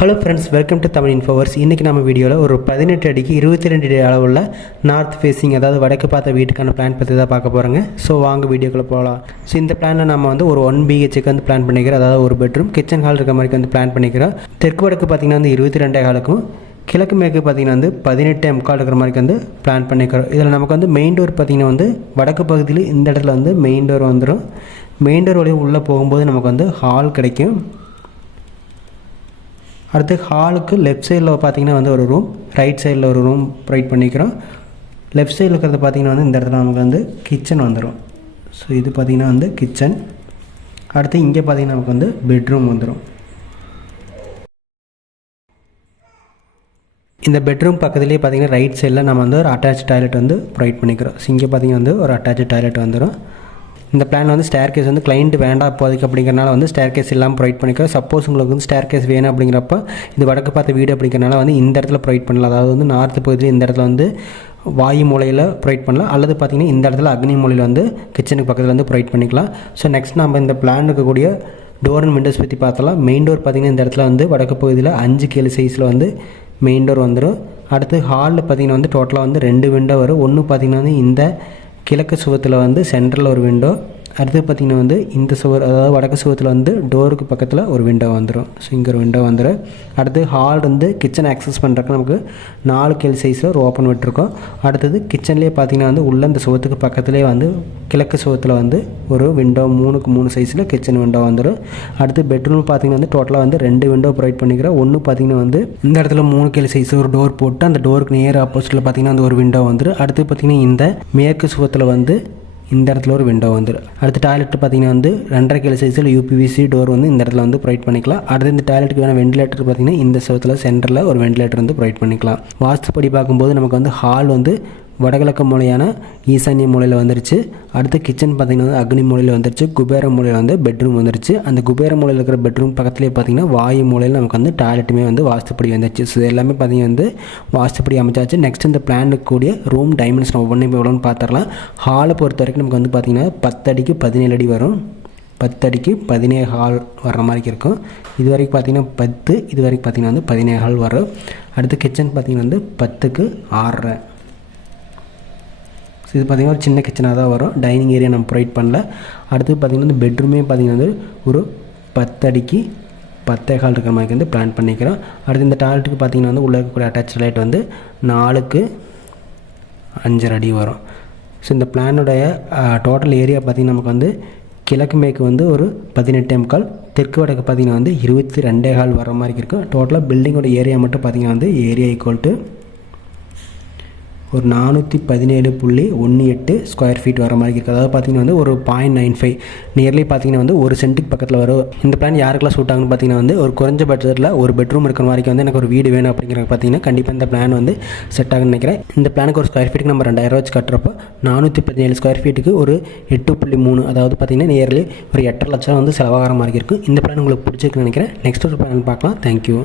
Hello friends, welcome to Tamil இன்ஃபோவர்ஸ். இன்றைக்கி நம்ம வீடியோவில் ஒரு 18 அடிக்கு 22 அடி அளவுள்ள நார்த் ஃபேஸிங், அதாவது வடக்கு பார்த்த வீட்டுக்கான பிளான் பற்றி தான் பார்க்க போகிறோங்க. ஸோ வாங்க வீடியோக்குள்ளே போகலாம். ஸோ இந்த பிளானில் நம்ம வந்து ஒரு 1 BHக்கு வந்து பிளான் பண்ணிக்கிறோம். அதாவது ஒரு பெட்ரூம் கிச்சன் ஹால் இருக்க மாதிரி வந்து பிளான் பண்ணிக்கிறோம். தெற்கு வடக்கு பார்த்திங்கன்னா வந்து 22 ஹாலுக்கும், கிழக்கு மேற்கு பார்த்திங்கன்னா வந்து 18.25 இருக்கிற மாதிரி வந்து பிளான் பண்ணிக்கிறோம். இதில் நமக்கு வந்து மெயின் டோர் பார்த்திங்கன்னா வந்து வடக்கு பகுதியில் இந்த இடத்துல வந்து மெயின் டோர் வந்துடும். மெயின் டோர் வழியாக உள்ளே போகும்போது நமக்கு வந்து ஹால் கிடைக்கும். அடுத்து ஹாலுக்கு லெஃப்ட் சைடில் பார்த்திங்கன்னா வந்து ஒரு ரூம், ரைட் சைடில் ஒரு ரூம் ப்ரொவைட் பண்ணிக்கிறோம். லெஃப்ட் சைடில் இருக்கிறது பார்த்திங்கன்னா வந்து இந்த இடத்துல நமக்கு வந்து கிச்சன் வந்துடும். ஸோ இது பார்த்திங்கன்னா வந்து கிச்சன். அடுத்து இங்கே பார்த்திங்கன்னா நமக்கு வந்து பெட்ரூம் வந்துடும். இந்த பெட்ரூம் பக்கத்துலேயே பார்த்திங்கன்னா ரைட் சைடில் நம்ம வந்து ஒரு அட்டாச் டாய்லெட் வந்து ப்ரொவைட் பண்ணிக்கிறோம். ஸோ இங்கே பார்த்திங்கன்னா வந்து ஒரு அட்டாச் டாய்லெட் வந்துடும். இந்த பிளான் வந்து ஸ்டேர் கேஸ் வந்து கிளைண்ட் வேண்டாம் இப்போதைக்கு அப்படிங்கிறனால வந்து ஸ்டேர் கேஸ் இல்லாமல் ப்ரொவைட் பண்ணிக்கிறோம். சப்போஸ் உங்களுக்கு வந்து ஸ்டேர் கேஸ் வேணும் அப்படிங்கிறப்ப இது வடக்கு பார்த்த வீடு அப்படிங்கிறனால வந்து இந்த இடத்துல ப்ரொவைட் பண்ணலாம். அதாவது வந்து நார்த் பகுதியில் இந்த இடத்துல வந்து வாயு மூலையில் ப்ரொவைட் பண்ணலாம், அல்லது பார்த்திங்கன்னா இந்த இடத்துல அக்னி மூலையில் வந்து கிச்சனுக்கு பக்கத்தில் வந்து ப்ரொவைட் பண்ணிக்கலாம். ஸோ நெக்ஸ்ட் நம்ம இந்த பிளான் இருக்கக்கூடிய டோர் அண்ட் விண்டோஸ் பற்றி பார்த்தலாம். மெயின் டோர் பார்த்திங்கன்னா இந்த இடத்துல வந்து வடக்கு பகுதியில் 5 கேலு சைஸில் வந்து மெயின் டோர் வந்துடும். அடுத்து ஹாலில் பார்த்திங்கன்னா வந்து டோட்டலாக வந்து 2 விண்டோ வரும். ஒன்று பார்த்திங்கன்னா வந்து இந்த கிழக்கு சுவத்தில் வந்து சென்ட்ரலில் ஒரு விண்டோ, அடுத்து பார்த்திங்கன்னா வந்து இந்த சுவர், அதாவது வடக்கு சுவத்தில் வந்து டோருக்கு பக்கத்தில் ஒரு விண்டோ வந்துடும். ஸோ இங்கே ஒரு விண்டோ வந்துடும். அடுத்து ஹால் வந்து கிச்சன் ஆக்சஸ் பண்ணுறதுக்கு நமக்கு 4 கேல் சைஸில் ஒரு ஓப்பன் விட்டுருக்கோம். அடுத்தது கிச்சன்லேயே பார்த்திங்கன்னா வந்து உள்ள இந்த சுவத்துக்கு பக்கத்துலேயே வந்து கிழக்கு சுவத்தில் வந்து ஒரு விண்டோ 3க்கு 3 சைஸில் கிச்சன் விண்டோ வந்துடும். அடுத்து பெட்ரூம் பார்த்திங்கன்னா வந்து டோட்டலாக வந்து 2 விண்டோ ப்ரொவைட் பண்ணிக்கிறோம். ஒன்று பார்த்திங்கன்னா வந்து இந்த இடத்துல 3 கேல் சைஸ் ஒரு டோர் போட்டு அந்த டோருக்கு நியர் ஆப்போசிட்டில் பார்த்திங்கன்னா வந்து ஒரு விண்டோ வந்துடும். அடுத்து பார்த்திங்கன்னா இந்த மேற்கு சுவத்தில் வந்து இந்த இடத்துல ஒரு விண்டோ வந்துடும். அடுத்து டாய்லெட் பார்த்திங்கன்னா வந்து 2.5 கேல் சைஸில் UPVC டோர் வந்து இந்த இடத்துல வந்து ப்ரொவைட் பண்ணிக்கலாம். அடுத்து இந்த டாய்லெட்டுக்கு வேணால் வெண்டிலேட்டர் பார்த்திங்கன்னா இந்த சுவத்தில் சென்டரில் ஒரு வெண்டிலேட்டர் வந்து ப்ரொவைட் பண்ணிக்கலாம். வாஸ்துப்படி பார்க்கும்போது நமக்கு வந்து ஹால் வந்து வடகிழக்கு மூலையான ஈசானிய மூலையில் வந்துருச்சு. அடுத்து கிச்சன் பார்த்திங்கன்னா வந்து அக்னி மூலையில் வந்துருச்சு. குபேர மூலையில் வந்து பெட்ரூம் வந்துருச்சு. அந்த குபேர மூலையில் இருக்கிற பெட்ரூம் பக்கத்துலேயே பார்த்திங்கன்னா வாயு மூலையில் நமக்கு வந்து டாய்லெட்டுமே வந்து வாஸ்துப்படி வந்துருச்சு. ஸோ எல்லாமே பார்த்திங்கன்னா வந்து வாஸ்துப்படி அமைச்சாச்சு. நெக்ஸ்ட் இந்த பிளானுக்கு கூடிய ரூம் டைமென்ஷன் ஒவ்வொன்றையும் எவ்வளோன்னு பார்த்துடலாம். ஹாலை பொறுத்த வரைக்கும் நமக்கு வந்து பார்த்திங்கன்னா 10 அடிக்கு 17 அடி வரும். 10 அடிக்கு 17 ஹால் வர்ற மாதிரி இருக்கும். இது வரைக்கும் பார்த்திங்கன்னா 10, இது வரைக்கும் பார்த்திங்கன்னா வந்து 17 ஹால் வரும். அடுத்து கிச்சன் பார்த்திங்கன்னா வந்து 10க்கு 6.5. ஸோ இது பார்த்திங்கன்னா ஒரு சின்ன கிச்சனாக தான் வரும். டைனிங் ஏரியா நம்ம ப்ரொவைட் பண்ணல. அடுத்து பார்த்திங்கன்னா வந்து பெட்ரூமே பார்த்திங்கன்னா வந்து ஒரு 10 அடிக்கு 10 ஹால் இருக்கிற மாதிரி வந்து பிளான் பண்ணிக்கிறோம். அடுத்து இந்த டாய்லெட்டுக்கு பார்த்திங்கன்னா வந்து உள்ளே இருக்கக்கூடிய அட்டாச் டாய்லெட் வந்து 4க்கு 5.5 அடி வரும். ஸோ இந்த பிளானுடைய டோட்டல் ஏரியா பார்த்திங்கன்னா நமக்கு வந்து கிழக்கு மேற்கு வந்து ஒரு 18.25, தெற்கு வடக்கு பார்த்திங்கன்னா வந்து 22 ஹால் வர மாதிரி இருக்கும். டோட்டலாக பில்டிங்கோட ஏரியா மட்டும் பார்த்திங்கன்னா வந்து ஏரியா ஈக்குவல் டு ஒரு 417.18 ஸ்கொயர் ஃபீட் வர மாதிரி இருக்குது. அதாவது பார்த்திங்கன்னா வந்து ஒரு 0.95 நியர்லி பார்த்திங்கன்னா வந்து ஒரு சென்ட்டுக்கு பக்கத்தில் வரும். இந்த பிளான் யாருக்கெல்லாம் சூட் ஆகுன்னு பார்த்திங்கன்னா வந்து ஒரு குறைஞ்ச பட்ஜெட்டில் ஒரு பெட்ரூம் இருக்கிற மாதிரி வந்து எனக்கு ஒரு வீடு வேணும் அப்படிங்கிற பார்த்திங்கன்னா கண்டிப்பாக இந்த பிளான் வந்து செட் ஆகுன்னு நினைக்கிறேன். இந்த பிளானுக்கு ஒரு ஸ்கொயர் ஃபீட்டுக்கு நம்ம 2000 வச்சு கட்டுறப்போ 417 ஸ்கொயர் ஃபீட்டுக்கு ஒரு 8.3, அதாவது பார்த்திங்கன்னா நியர்லி ஒரு 8.5 லட்சம் வந்து செலவாகிற மாதிரி இருக்கும். இந்த பிளான் உங்களுக்கு பிடிச்சிருக்குன்னு நினைக்கிறேன். நெக்ஸ்ட் ஒரு பிளான் பார்க்கலாம். தேங்க்யூ.